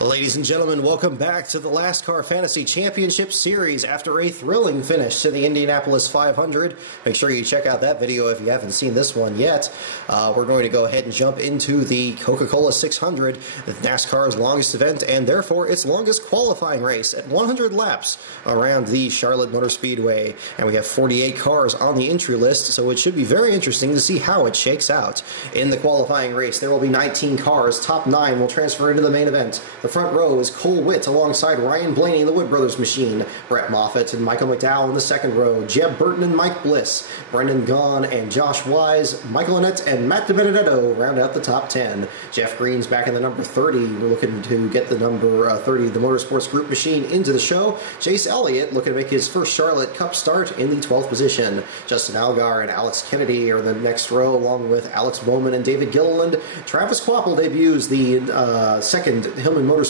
Ladies and gentlemen, welcome back to the LASTCAR Fantasy Championship Series after a thrilling finish to the Indianapolis 500. Make sure you check out that video if you haven't seen this one yet. We're going to go ahead and jump into the Coca-Cola 600, NASCAR's longest event and therefore its longest qualifying race at 100 laps around the Charlotte Motor Speedway. And we have 48 cars on the entry list, so it should be very interesting to see how it shakes out. In the qualifying race, there will be 19 cars. Top 9 will transfer into the main event. The front row is Cole Witt alongside Ryan Blaney in the Wood Brothers machine, Brett Moffitt and Michael McDowell in the second row, Jeb Burton and Mike Bliss, Brendan Gaughan and Josh Wise, Michael Annett and Matt DiBenedetto round out the top 10. Jeff Green's back in the number 30. We're looking to get the number 30 of the Motorsports Group machine into the show. Chase Elliott looking to make his first Charlotte Cup start in the 12th position. Justin Allgaier and Alex Kennedy are the next row, along with Alex Bowman and David Gilliland. Travis Kvapil debuts the second Hillman Motorsports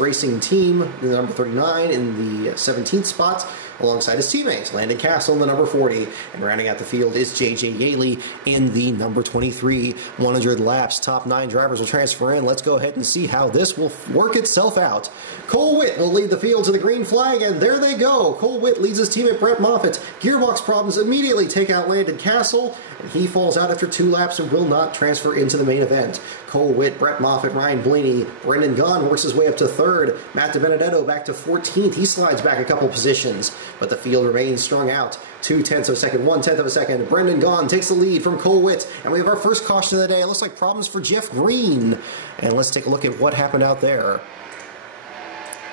Racing team in the number 39 in the 17th spot, alongside his teammates Landon Castle in the number 40, and rounding out the field is J.J. Yaley in the number 23. 100 laps, top 9 drivers will transfer in. Let's go ahead and see how this will work itself out. Cole Witt will lead the field to the green flag, and there they go. Cole Witt leads his teammate Brett Moffitt. Gearbox problems immediately take out Landon Castle, and he falls out after 2 laps and will not transfer into the main event. Cole Witt, Brett Moffitt, Ryan Blaney, Brendan Gaughan works his way up to 3rd. Matt DiBenedetto back to 14th. He slides back a couple positions, but the field remains strung out. 0.2 of a second, 0.1 of a second. Brendan Gaughan takes the lead from Cole Witt, and we have our first caution of the day. It looks like problems for Jeff Green. And let's take a look at what happened out there.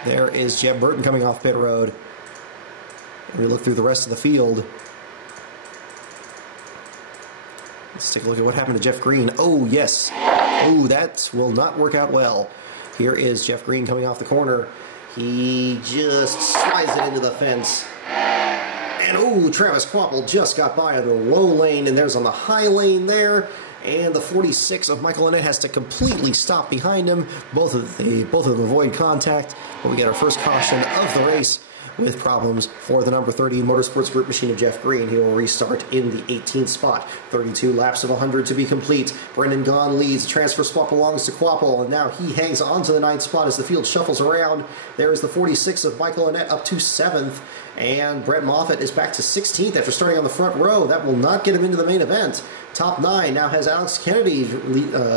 There is Jeb Burton coming off pit road. And we look through the rest of the field. Let's take a look at what happened to Jeff Green. Oh, yes. Oh, that will not work out well. Here is Jeff Green coming off the corner. He just slides it into the fence. And, oh, Travis Kvapil just got by on the low lane, and there's on the high lane there. And the 46 of Michael Annett has to completely stop behind him. Both of them avoid contact. But we get our first caution of the race, with problems for the number 30 Motorsports Group machine of Jeff Green. He will restart in the 18th spot. 32 laps of 100 to be complete. Brendan Gaughan leads. Transfer spot belongs to Kvapil, and now he hangs on to the 9th spot as the field shuffles around. There's the 46 of Michael Annett up to 7th, and Brett Moffitt is back to 16th after starting on the front row. That will not get him into the main event. Top 9 now has Alex Kennedy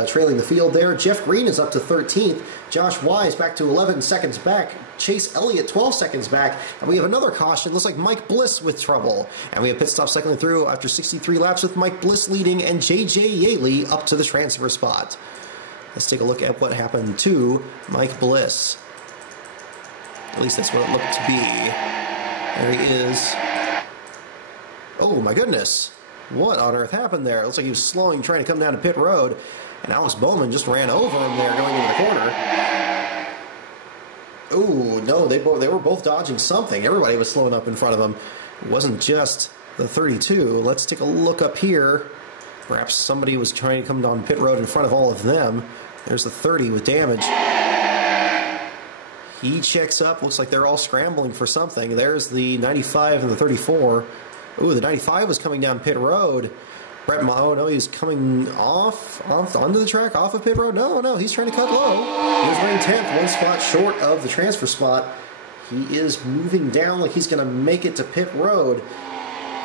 trailing the field there. Jeff Green is up to 13th. Josh Wise back to 11 seconds back. Chase Elliott 12 seconds back. And we have another caution. Looks like Mike Bliss with trouble. And we have pit stop cycling through after 63 laps with Mike Bliss leading and J.J. Yaley up to the transfer spot. Let's take a look at what happened to Mike Bliss. At least that's what it looked to be. There he is. Oh my goodness. What on earth happened there? It looks like he was trying to come down to pit road, and Alex Bowman just ran over him there going into the corner. Oh, no, they were both dodging something. Everybody was slowing up in front of them. It wasn't just the 32. Let's take a look up here. Perhaps somebody was trying to come down pit road in front of all of them. There's the 30 with damage. He checks up. Looks like they're all scrambling for something. There's the 95 and the 34. Ooh, the 95 was coming down pit road. Oh no, he was coming off onto the track, off of pit road. No, he's trying to cut low. He was running 10th, 1 spot short of the transfer spot. He is moving down like he's going to make it to pit road.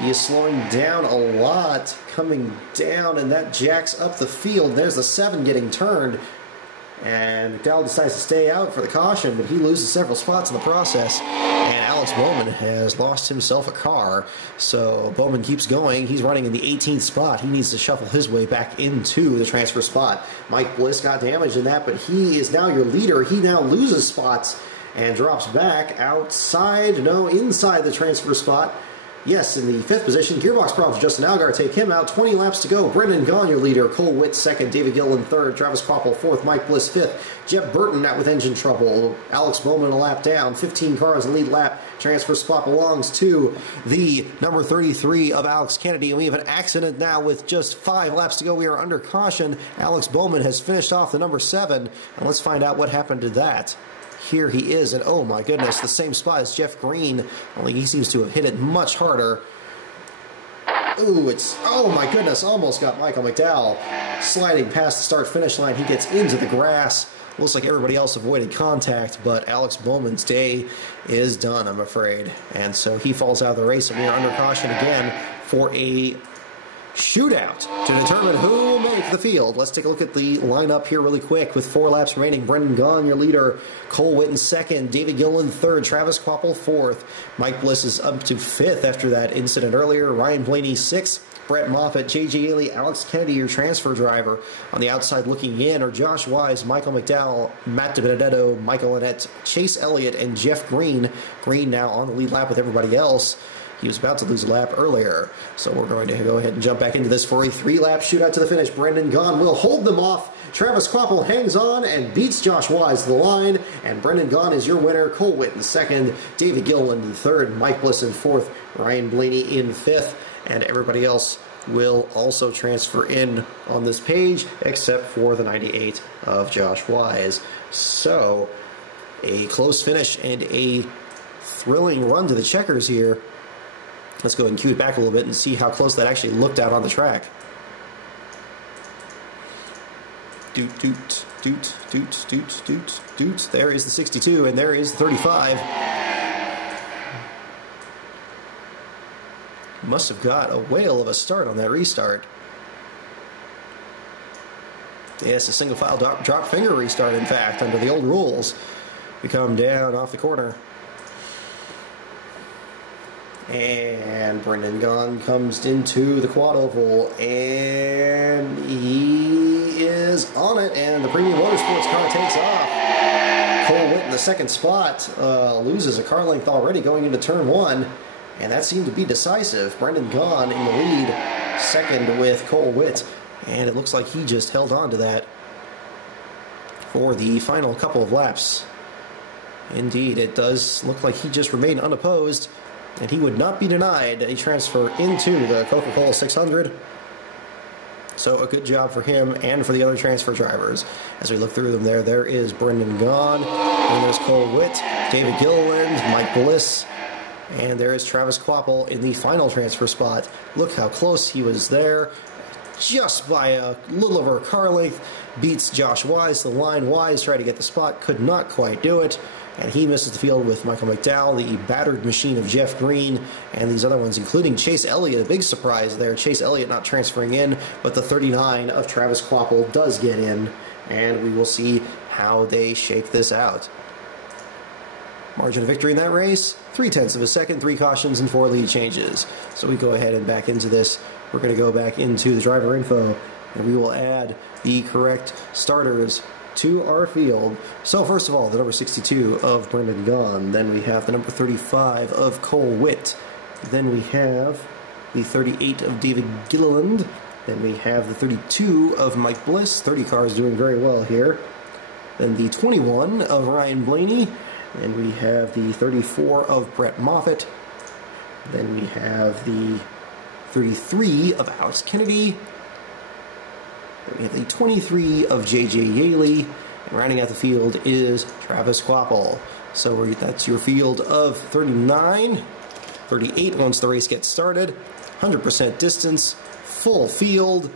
He is slowing down a lot, coming down, and that jacks up the field. There's the 7 getting turned. And McDowell decides to stay out for the caution, but he loses several spots in the process. And Alex Bowman has lost himself a car. So Bowman keeps going. He's running in the 18th spot. He needs to shuffle his way back into the transfer spot. Mike Bliss got damaged in that, but he is now your leader. He now loses spots and drops back inside the transfer spot. Yes, in the 5th position, gearbox problems for Justin Allgaier take him out. 20 laps to go. Brendan Gaughan, your leader. Cole Witt 2nd. David Gilliland 3rd. Travis Kvapil 4th. Mike Bliss 5th. Jeb Burton out with engine trouble. Alex Bowman a lap down. 15 cars in lead lap. Transfer spot belongs to the number 33 of Alex Kennedy. And we have an accident now with just 5 laps to go. We are under caution. Alex Bowman has finished off the number 7. And let's find out what happened to that. Here he is, and oh my goodness, the same spot as Jeff Green, only he seems to have hit it much harder. Ooh, oh my goodness, almost got Michael McDowell sliding past the start-finish line. He gets into the grass. Looks like everybody else avoided contact, but Alex Bowman's day is done, I'm afraid. And so he falls out of the race, and we are under caution again for a shootout to determine who will make the field. Let's take a look at the lineup here really quick. With 4 laps remaining, Brendan Gaughan, your leader, Cole Whitten second, David Gilliland third, Travis Kvapil fourth, Mike Bliss is up to fifth after that incident earlier, Ryan Blaney sixth, Brett Moffitt, J.J. Yaley, Alex Kennedy, your transfer driver. On the outside looking in are Josh Wise, Michael McDowell, Matt DiBenedetto, Michael Annett, Chase Elliott, and Jeff Green. Green now on the lead lap with everybody else. He was about to lose a lap earlier. So we're going to go ahead and jump back into this for a 3-lap shootout to the finish. Brendan Gaughan will hold them off. Travis Kvapil hangs on and beats Josh Wise to the line. And Brendan Gaughan is your winner. Cole Whitten second. David Gilliland in third. Mike Bliss in fourth. Ryan Blaney in fifth. And everybody else will also transfer in on this page, except for the 98 of Josh Wise. So, a close finish and a thrilling run to the checkers here. Let's go ahead and cue it back a little bit and see how close that actually looked out on the track. Doot, doot, doot, doot, doot, doot, doot. There is the 62, and there is the 35. Must have got a whale of a start on that restart. Yes, a single file drop finger restart, in fact, under the old rules. We come down off the corner. And Brendan Gaughan comes into the quad oval, and he is on it, and the Premium Motorsports car takes off. Cole Whitten in the second spot loses a car length already going into turn 1. And that seemed to be decisive. Brendan Gaughan in the lead, second with Cole Whitt. And it looks like he just held on to that for the final couple of laps. Indeed, it does look like he just remained unopposed, and he would not be denied a transfer into the Coca-Cola 600. So a good job for him and for the other transfer drivers. As we look through them there is Brendan Gaughan, and there's Cole Whitt, David Gilliland, Mike Bliss, and there is Travis Kvapil in the final transfer spot. Look how close he was there. Just by a little over a car length. Beats Josh Wise to the line. Wise tried to get the spot. Could not quite do it. And he misses the field with Michael McDowell, the battered machine of Jeff Green, and these other ones, including Chase Elliott. A big surprise there. Chase Elliott not transferring in, but the 39 of Travis Kvapil does get in. And we will see how they shake this out. Margin of victory in that race, 0.3 of a second, 3 cautions, and 4 lead changes. So we go ahead and back into this. We're going to go back into the driver info, and we will add the correct starters to our field. So first of all, the number 62 of Brendan Gaughan. Then we have the number 35 of Cole Whitt. Then we have the 38 of David Gilliland. Then we have the 32 of Mike Bliss. 30 cars doing very well here. Then the 21 of Ryan Blaney. And we have the 34 of Brett Moffitt. Then we have the 33 of Alex Kennedy. Then we have the 23 of J.J. Yaley. And rounding out the field is Travis Kvapil. So that's your field of 39. 38 once the race gets started. 100% distance. Full field.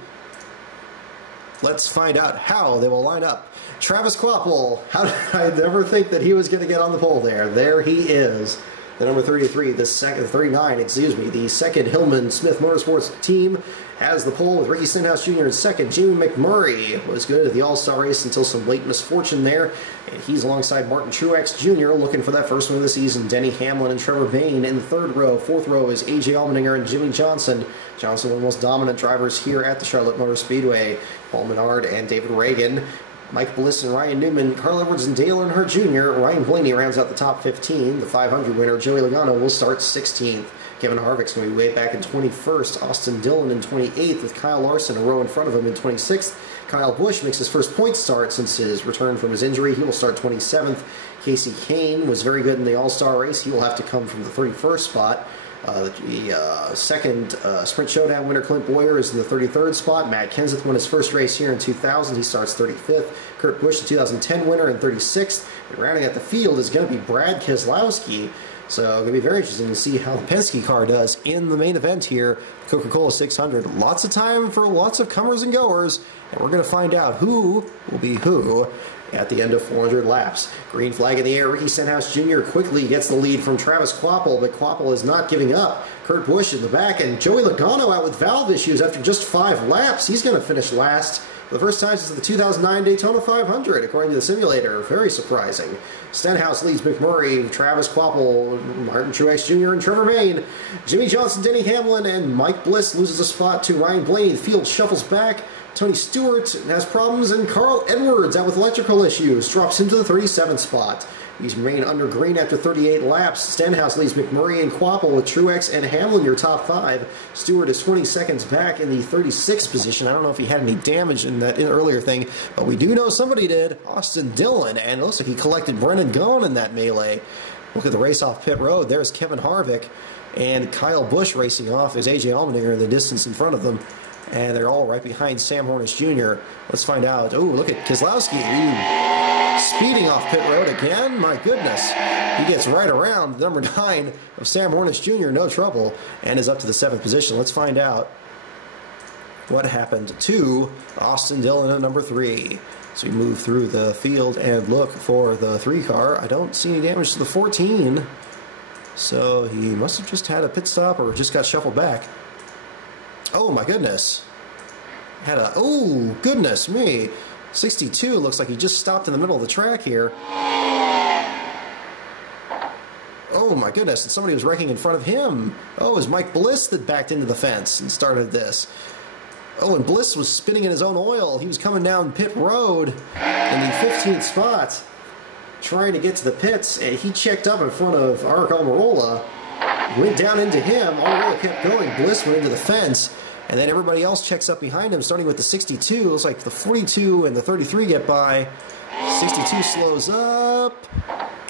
Let's find out how they will line up. Travis Kvapil, how did I never think that he was going to get on the pole there? There he is. The number 33, the second, 39, excuse me, the second Hillman Smith Motorsports team has the pole with Ricky Stenhouse Jr. in second. Jimmy McMurray was good at the All-Star race until some late misfortune there. And he's alongside Martin Truex Jr. looking for that first win of the season. Denny Hamlin and Trevor Bayne in the third row. Fourth row is A.J. Allmendinger and Jimmy Johnson. Johnson, one of the most dominant drivers here at the Charlotte Motor Speedway. Paul Menard and David Reagan. Mike Bliss and Ryan Newman, Carl Edwards and Dale Earnhardt Jr. Ryan Blaney rounds out the top 15. The 500 winner, Joey Logano, will start 16th. Kevin Harvick's going to be way back in 21st. Austin Dillon in 28th, with Kyle Larson a row in front of him in 26th. Kyle Busch makes his first point start since his return from his injury. He will start 27th. Casey Kane was very good in the All-Star race. He will have to come from the 31st spot. The second Sprint Showdown winner, Clint Boyer, is in the 33rd spot. Matt Kenseth won his first race here in 2000. He starts 35th. Kurt Busch, the 2010 winner, in 36th. And rounding out the field is going to be Brad Keselowski. So going to be very interesting to see how the Penske car does in the main event here, Coca-Cola 600. Lots of time for lots of comers and goers, and we're going to find out who will be who at the end of 400 laps. Green flag in the air. Ricky Stenhouse Jr. quickly gets the lead from Travis Kvapil, but Kvapil is not giving up. Kurt Busch in the back, and Joey Logano out with valve issues after just 5 laps. He's going to finish last for the first time since the 2009 Daytona 500, according to the simulator. Very surprising. Stenhouse leads McMurray, Travis Kvapil, Martin Truex Jr., and Trevor Bayne. Jimmy Johnson, Denny Hamlin, and Mike Bliss loses a spot to Ryan Blaney. The field shuffles back. Tony Stewart has problems, and Carl Edwards, out with electrical issues, drops into the 37th spot. He's remained under green after 38 laps. Stenhouse leads McMurray and Kvapil with Truex and Hamlin your top 5. Stewart is 20 seconds back in the 36th position. I don't know if he had any damage in that earlier thing, but we do know somebody did. Austin Dillon, and it looks like he collected Brennan Gaughan in that melee. Look at the race off pit road. There's Kevin Harvick and Kyle Busch racing off. There's A.J. Allmendinger in the distance in front of them. And they're all right behind Sam Hornish Jr. Let's find out. Oh, look at Keselowski speeding off pit road again. My goodness. He gets right around number 9 of Sam Hornish Jr. No trouble. And is up to the 7th position. Let's find out what happened to Austin Dillon at number 3. So we move through the field and look for the 3 car. I don't see any damage to the 14. So he must have just had a pit stop or just got shuffled back. Oh my goodness. Oh goodness me. 62 looks like he just stopped in the middle of the track here. Oh my goodness, and somebody was wrecking in front of him. Oh, it was Mike Bliss that backed into the fence and started this. Oh, and Bliss was spinning in his own oil. He was coming down pit road in the 15th spot, trying to get to the pits, and he checked up in front of Aric Almirola. Went down into him. Almirola kept going. Bliss went into the fence. And then everybody else checks up behind him, starting with the 62. It looks like the 42 and the 33 get by. 62 slows up.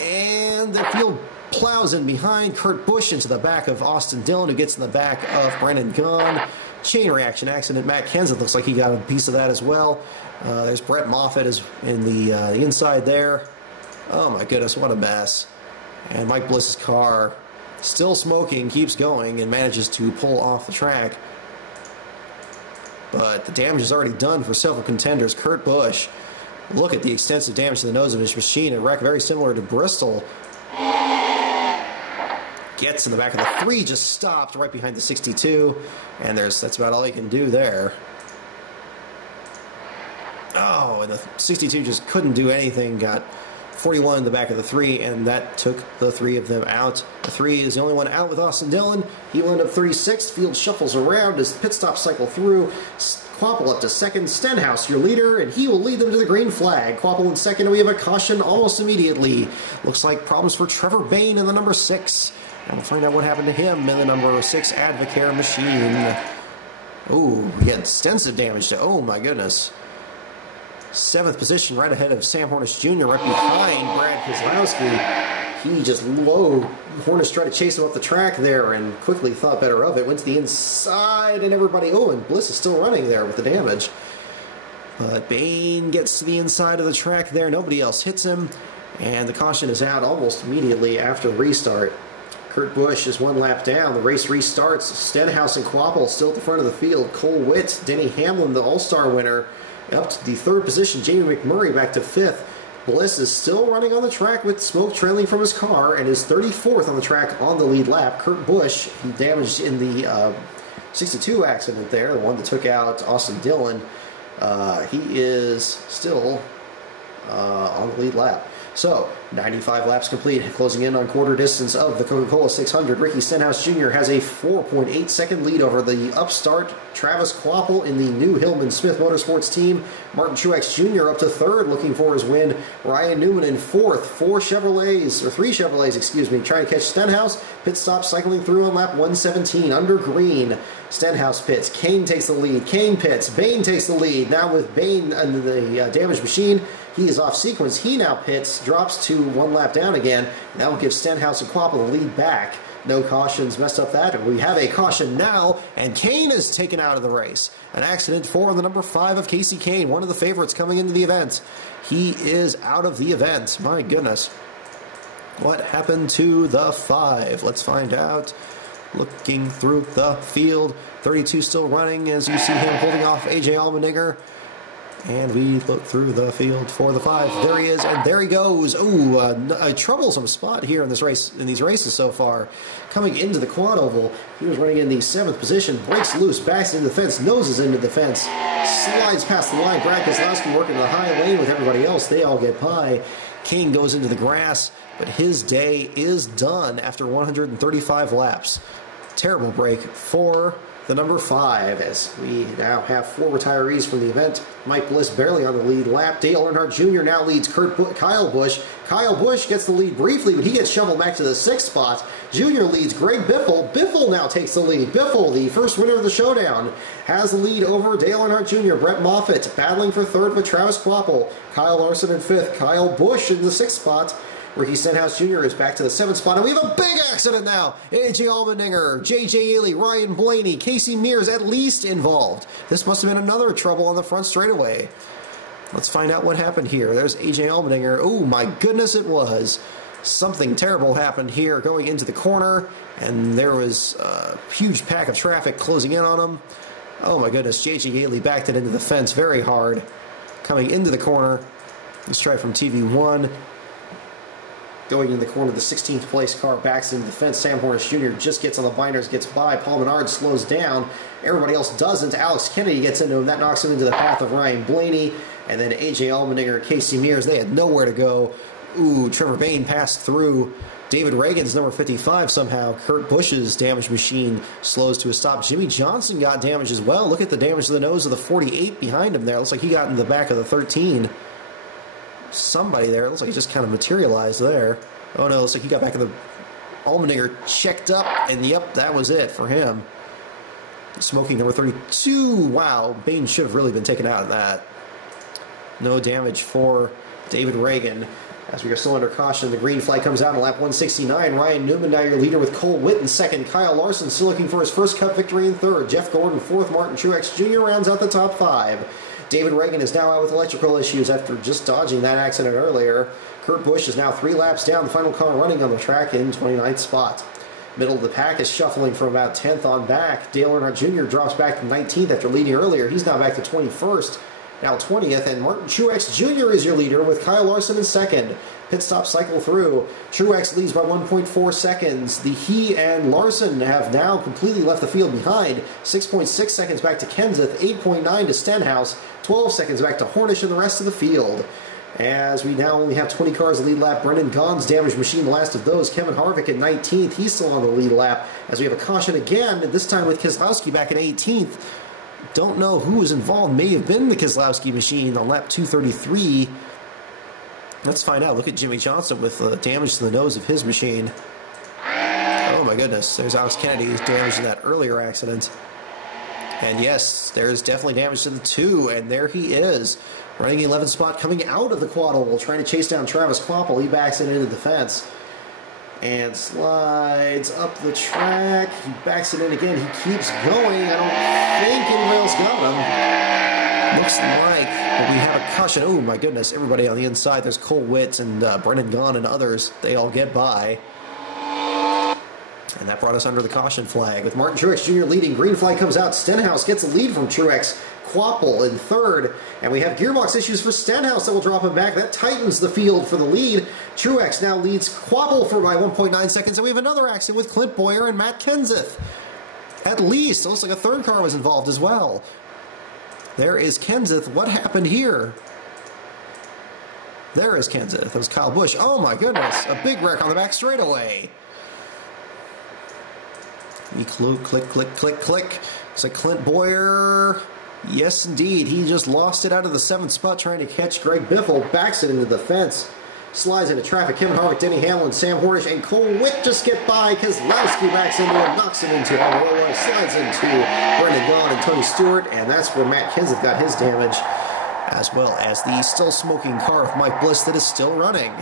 And the field plows in behind Kurt Busch into the back of Austin Dillon, who gets in the back of Brennan Gaughan. Chain reaction accident. Matt Kenseth looks like he got a piece of that as well. There's Brett Moffitt is in the inside there. Oh my goodness, what a mess. And Mike Bliss's car, still smoking, keeps going and manages to pull off the track. But the damage is already done for several contenders. Kurt Busch, look at the extensive damage to the nose of his machine. A wreck very similar to Bristol. Gets in the back of the 3, just stopped right behind the 62. And that's about all he can do there. Oh, and the 62 just couldn't do anything. Got 41 in the back of the 3, and that took the 3 of them out. The 3 is the only one out with Austin Dillon. He will end up 36th. Field shuffles around as the pit stop cycle through. Kvapil up to 2nd. Stenhouse, your leader, and he will lead them to the green flag. Kvapil in 2nd, and we have a caution almost immediately. Looks like problems for Trevor Bayne in the number 6. And we'll find out what happened to him in the number 6 Advocare machine. Ooh, he had extensive damage to, oh my goodness. 7th position, right ahead of Sam Hornish Jr., right behind Brad Keselowski. He just Hornish tried to chase him up the track there and quickly thought better of it. Went to the inside, and everybody, and Bliss is still running there with the damage. But Bayne gets to the inside of the track there. Nobody else hits him, and the caution is out almost immediately after the restart. Kurt Busch is 1 lap down. The race restarts. Stenhouse and Kvapil still at the front of the field. Cole Witt, Denny Hamlin, the All-Star winner, up to the 3rd position. Jamie McMurray back to 5th. Bliss is still running on the track with smoke trailing from his car and is 34th on the track on the lead lap. Kurt Busch, he damaged in the 62 accident there, the one that took out Austin Dillon. He is still on the lead lap. So, 95 laps complete, closing in on quarter distance of the Coca-Cola 600. Ricky Stenhouse Jr. has a 4.8 second lead over the upstart Travis Kvapil in the new Hillman Smith Motorsports team. Martin Truex Jr. up to 3rd, looking for his win. Ryan Newman in 4th. 3 Chevrolets, trying to catch Stenhouse. Pit stop cycling through on lap 117 under green. Stenhouse pits. Kane takes the lead. Kane pits. Bayne takes the lead. Now with Bayne under the damaged machine, he is off sequence. He now pits, drops to 1 lap down again. That will give Stenhouse and Kvapil the lead back. No cautions messed up that. We have a caution now, and Kane is taken out of the race. An accident for the number 5 of Casey Kane, one of the favorites coming into the event. He is out of the event. My goodness. What happened to the 5? Let's find out. Looking through the field. 32 still running as you see him holding off A.J. Allmendinger. And we look through the field for the 5. There he is, and there he goes. Ooh, a troublesome spot here in this race, in these races so far. Coming into the quad oval, he was running in the 7th position, breaks loose, backs into the fence, noses into the fence, slides past the line. Brad Keselowski working the high lane with everybody else. They all get by. King goes into the grass, but his day is done after 135 laps. Terrible break for the number 5, as we now have 4 retirees from the event. Mike Bliss barely on the lead lap. Dale Earnhardt Jr. now leads Kyle Busch. Kyle Busch gets the lead briefly, but he gets shoveled back to the 6th spot. Jr. leads Greg Biffle. Biffle now takes the lead. Biffle, the first winner of the showdown, has the lead over Dale Earnhardt Jr. Brett Moffitt battling for 3rd with Travis Kvapil. Kyle Larson in 5th. Kyle Busch in the 6th spot. Ricky Stenhouse Jr. is back to the 7th spot, and we have a big accident now. A.J. Allmendinger, J.J. Ely, Ryan Blaney, Casey Mears at least involved. This must have been another trouble on the front straightaway. Let's find out what happened here. There's A.J. Allmendinger. Oh, my goodness, it was. Something terrible happened here going into the corner, and there was a huge pack of traffic closing in on him. Oh, my goodness, J.J. Ely backed it into the fence very hard. Coming into the corner. Let's try from TV1. Going in the corner, the 16th place car backs into the fence. Sam Hornish Jr. just gets on the binders, gets by. Paul Menard slows down. Everybody else doesn't. Alex Kennedy gets into him. That knocks him into the path of Ryan Blaney. And then A.J. Allmendinger and Casey Mears, they had nowhere to go. Ooh, Trevor Bayne passed through. David Reagan's number 55 somehow. Kurt Busch's damaged machine slows to a stop. Jimmy Johnson got damaged as well. Look at the damage to the nose of the 48 behind him there. Looks like he got in the back of the 13. Somebody there. It looks like he just kind of materialized there. Oh no, looks like he got back in the... Allmendinger checked up, and yep, that was it for him. Smoking number 32. Wow, Bayne should have really been taken out of that. No damage for David Reagan. As we are still under caution, the green flag comes out on lap 169. Ryan Newman now your leader with Cole Witt in 2nd. Kyle Larson still looking for his first Cup victory in 3rd. Jeff Gordon 4th. Martin Truex Jr. rounds out the top 5. David Reagan is now out with electrical issues after just dodging that accident earlier. Kurt Busch is now 3 laps down, the final car running on the track in 29th spot. Middle of the pack is shuffling from about 10th on back. Dale Earnhardt Jr. drops back to 19th after leading earlier. He's now back to 21st, now 20th, and Martin Truex Jr. is your leader with Kyle Larson in 2nd. Pit stop cycle through. Truex leads by 1.4 seconds. He and Larson have now completely left the field behind. 6.6 seconds back to Kenseth, 8.9 to Stenhouse, 12 seconds back to Hornish and the rest of the field. As we now only have 20 cars to lead lap. Brendan Gaughan's damaged machine, the last of those. Kevin Harvick at 19th. He's still on the lead lap. As we have a caution again, this time with Keselowski back at 18th. Don't know who was involved. May have been the Keselowski machine on lap 233. Let's find out. Look at Jimmy Johnson with damage to the nose of his machine. Oh my goodness. There's Alex Kennedy who's damaged in that earlier accident. And yes, there's definitely damage to the 2. And there he is. Running the 11th spot, coming out of the quad oval, trying to chase down Travis Kvapil. He backs it into the fence and slides up the track. He backs it in again. He keeps going. I don't think anybody else got him. Looks like we have a caution. Oh my goodness, everybody on the inside. There's Cole Witt and Brendan Gaughan and others. They all get by. And that brought us under the caution flag. With Martin Truex Jr. leading, green flag comes out. Stenhouse gets a lead from Truex. Kvapil in 3rd, and we have gearbox issues for Stenhouse that will drop him back. That tightens the field for the lead. Truex now leads Kvapil by 1.9 seconds, and we have another accident with Clint Boyer and Matt Kenseth. At least, it looks like a 3rd car was involved as well. There is Kenseth. What happened here? There is Kenseth. That was Kyle Busch. Oh my goodness, a big wreck on the back straightaway. We click, click, click, click. Looks like Clint Boyer. Yes, indeed. He just lost it out of the 7th spot trying to catch Greg Biffle. Backs it into the fence. Slides into traffic. Kevin Harvick, Denny Hamlin, Sam Hornish, and Cole Witt just get by. Keselowski backs into him, knocks him into Alvaro, slides into Brendan Gaughan and Tony Stewart, and that's where Matt Kenseth got his damage, as well as the still smoking car of Mike Bliss that is still running.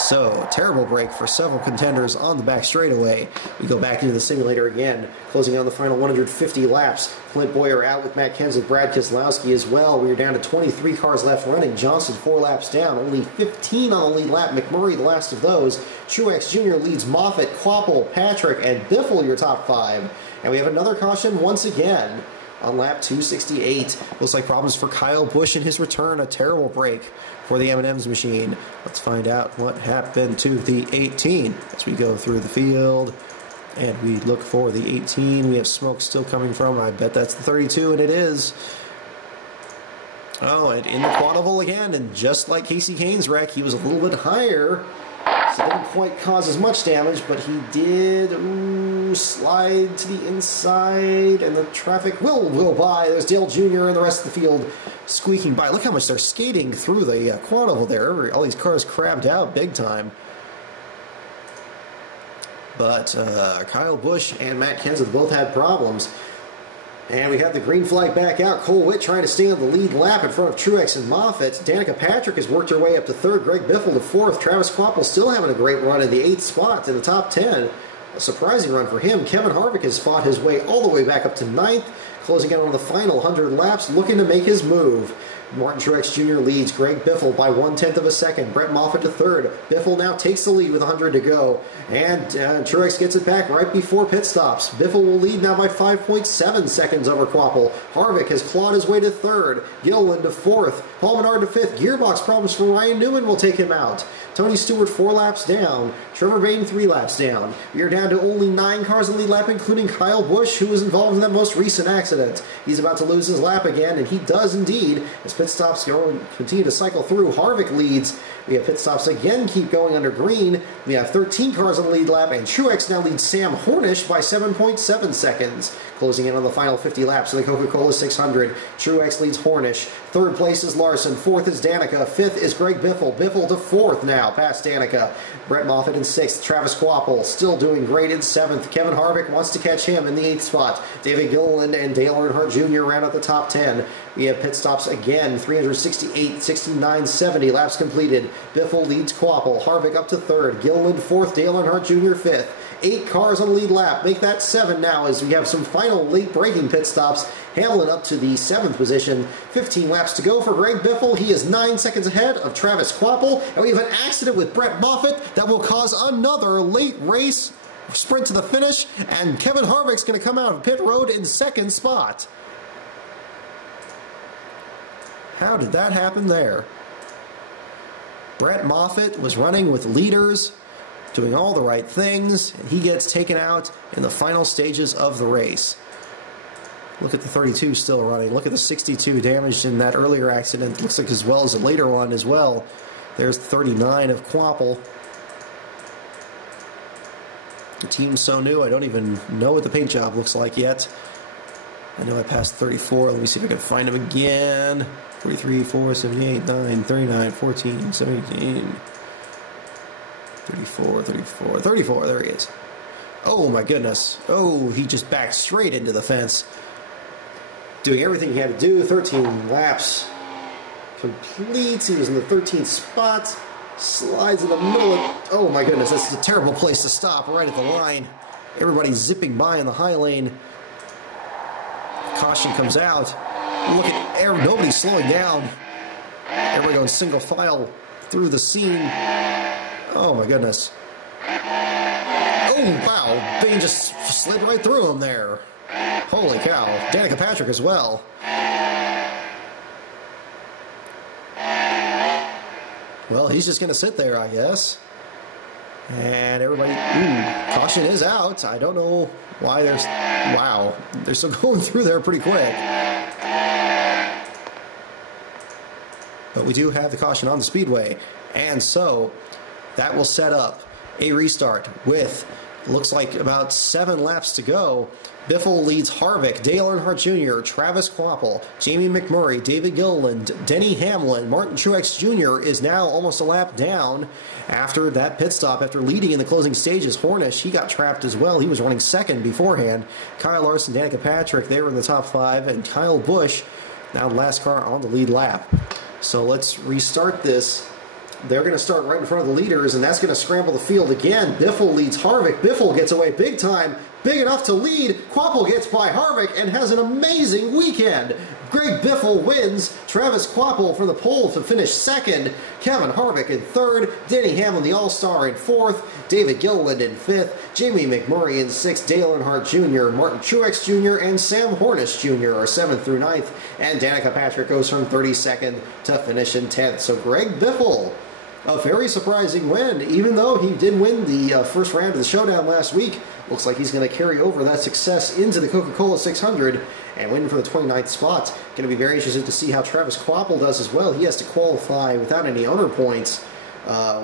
So, terrible break for several contenders on the back straightaway. We go back into the simulator again, closing on the final 150 laps. Clint Boyer out with Matt Kenseth, Brad Keselowski as well. We are down to 23 cars left running. Johnson 4 laps down, only 15 on the lead lap. McMurray, the last of those. Truex Jr. leads Moffitt, Quapple, Patrick, and Biffle, your top 5. And we have another caution once again on lap 268. Looks like problems for Kyle Busch in his return. A terrible break for the M&M's machine. Let's find out what happened to the 18 as we go through the field. And we look for the 18. We have smoke still coming from, I bet that's the 32, and it is. Oh, and in the quad-oval again, and just like Casey Kane's wreck, he was a little bit higher. So didn't quite cause as much damage, but he did slide to the inside, and the traffic will go by. There's Dale Jr. and the rest of the field squeaking by. Look how much they're skating through the quad-oval there. All these cars crabbed out big time. But Kyle Busch and Matt Kenseth both had problems. And we have the green flag back out. Cole Witt trying to stay on the lead lap in front of Truex and Moffitt. Danica Patrick has worked her way up to 3rd. Greg Biffle to 4th. Travis Quapple still having a great run in the 8th spot in the top 10. A surprising run for him. Kevin Harvick has fought his way all the way back up to 9th. Closing out on the final 100 laps, looking to make his move. Martin Truex Jr. leads Greg Biffle by 1/10 of a second. Brett Moffitt to 3rd. Biffle now takes the lead with 100 to go. And Truex gets it back right before pit stops. Biffle will lead now by 5.7 seconds over Quapple. Harvick has clawed his way to 3rd. Gilliland to 4th. Paul Menard to 5th. Gearbox problems for Ryan Newman will take him out. Tony Stewart 4 laps down. Trevor Bayne 3 laps down. We are down to only 9 cars in the lead lap, including Kyle Busch, who was involved in that most recent accident. He's about to lose his lap again, and he does indeed. As pit stops continue to cycle through, Harvick leads. We have pit stops again keep going under green. We have 13 cars on the lead lap, and Truex now leads Sam Hornish by 7.7 seconds. Closing in on the final 50 laps of the Coca-Cola 600. Truex leads Hornish. 3rd place is Larson. 4th is Danica. 5th is Greg Biffle. Biffle to 4th now, past Danica. Brett Moffitt in 6th. Travis Quapple still doing great in 7th. Kevin Harvick wants to catch him in the 8th spot. David Gilliland and Dale Earnhardt Jr. round out the top 10. We have pit stops again. 368, 69, 70 laps completed. Biffle leads Quapple. Harvick up to 3rd. Gilliland 4th. Dale Earnhardt Jr. 5th. 8 cars on the lead lap. Make that 7 now as we have some final late braking pit stops. Hamlin up to the 7th position. 15 laps to go for Greg Biffle. He is 9 seconds ahead of Travis Quapple. And we have an accident with Brett Moffitt that will cause another late race sprint to the finish. And Kevin Harvick's going to come out of pit road in 2nd spot. How did that happen there? Brett Moffitt was running with leaders, doing all the right things, and he gets taken out in the final stages of the race. Look at the 32 still running. Look at the 62 damaged in that earlier accident. Looks like as well as a later one as well. There's the 39 of Quapple. The team's so new, I don't even know what the paint job looks like yet. I know I passed 34. Let me see if I can find him again. 43, 4, 78, 9, 39, 14, 17... 34, there he is. Oh my goodness. Oh, he just backed straight into the fence. Doing everything he had to do. 13 laps completes. He was in the 13th spot. Slides in the middle of... Oh my goodness, this is a terrible place to stop, right at the line. Everybody zipping by in the high lane. Caution comes out. Look at... Nobody's slowing down. Everybody going single file through the scene. Oh my goodness. Oh wow, Bayne just slid right through him there. Holy cow. Danica Patrick as well. Well, he's just going to sit there, I guess. And everybody, caution is out. I don't know why there's, wow, they're still going through there pretty quick. But we do have the caution on the speedway. And so that will set up a restart with, looks like about 7 laps to go. Biffle leads Harvick, Dale Earnhardt Jr., Travis Quapple, Jamie McMurray, David Gilliland, Denny Hamlin. Martin Truex Jr. is now almost a lap down after that pit stop. After leading in the closing stages, Hornish, he got trapped as well. He was running 2nd beforehand. Kyle Larson, Danica Patrick, they were in the top 5, and Kyle Busch, now the last car on the lead lap. So let's restart this They're going to start right in front of the leaders, and that's going to scramble the field again. Biffle leads Harvick. Biffle gets away big time, big enough to lead. Kvapil gets by Harvick and has an amazing weekend. Greg Biffle wins. Travis Kvapil for the pole to finish second. Kevin Harvick in third. Denny Hamlin, the All-Star, in fourth. David Gilliland in fifth. Jamie McMurray in sixth. Dale Earnhardt Jr., Martin Truex Jr., and Sam Hornish Jr. are seventh through ninth. And Danica Patrick goes from 32nd to finish in 10th. So Greg Biffle, a very surprising win. Even though he did win the first round of the showdown last week, looks like he's going to carry over that success into the Coca-Cola 600 and win for the 29th spot. Going to be very interested to see how Travis Kvapil does as well. He has to qualify without any owner points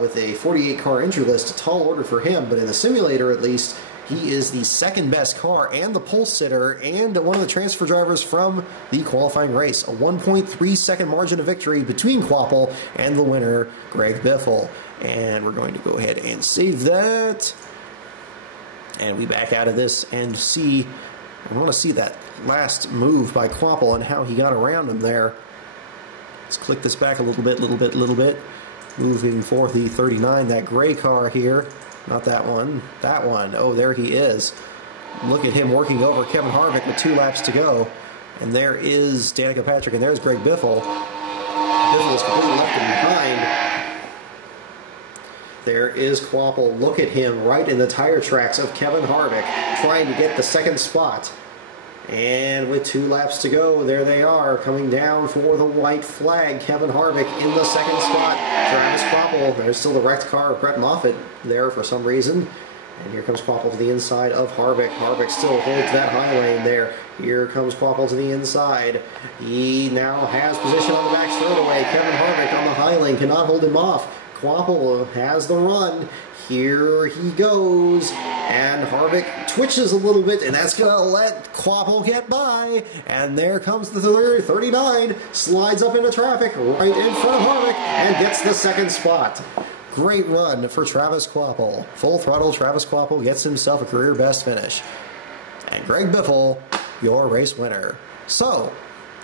with a 48-car entry list. A tall order for him, but in the simulator at least, he is the second best car and the pole sitter and one of the transfer drivers from the qualifying race. A 1.3 second margin of victory between Kvapil and the winner, Greg Biffle. And we're going to go ahead and save that. And we back out of this and see, I want to see that last move by Kvapil and how he got around him there. Let's click this back a little bit. Moving for the 39, that gray car here. Not that one. That one. Oh, there he is. Look at him working over Kevin Harvick with 2 laps to go. And there is Danica Patrick, and there's Greg Biffle. Biffle is completely left behind. There is Kvapil. Look at him right in the tire tracks of Kevin Harvick, trying to get the second spot. And with 2 laps to go, there they are, coming down for the white flag. Kevin Harvick in the second spot. Travis Kvapil, there's still the wrecked car of Brett Moffitt there for some reason. And here comes Kvapil to the inside of Harvick. Harvick still holds that high lane there. Here comes Kvapil to the inside. He now has position on the back straightaway. Kevin Harvick on the high lane cannot hold him off. Kvapil has the run. Here he goes, and Harvick twitches a little bit, and that's going to let Kvapil get by. And there comes the 39, slides up into traffic right in front of Harvick, and gets the second spot. Great run for Travis Kvapil. Full throttle Travis Kvapil gets himself a career best finish. And Greg Biffle, your race winner. So,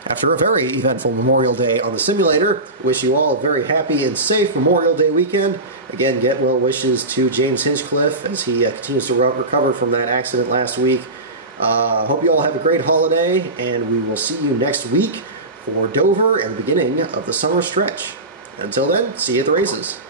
after a very eventful Memorial Day on the simulator, wish you all a very happy and safe Memorial Day weekend. Again, get well wishes to James Hinchcliffe as he continues to recover from that accident last week. Hope you all have a great holiday, and we will see you next week for Dover and the beginning of the summer stretch. Until then, see you at the races.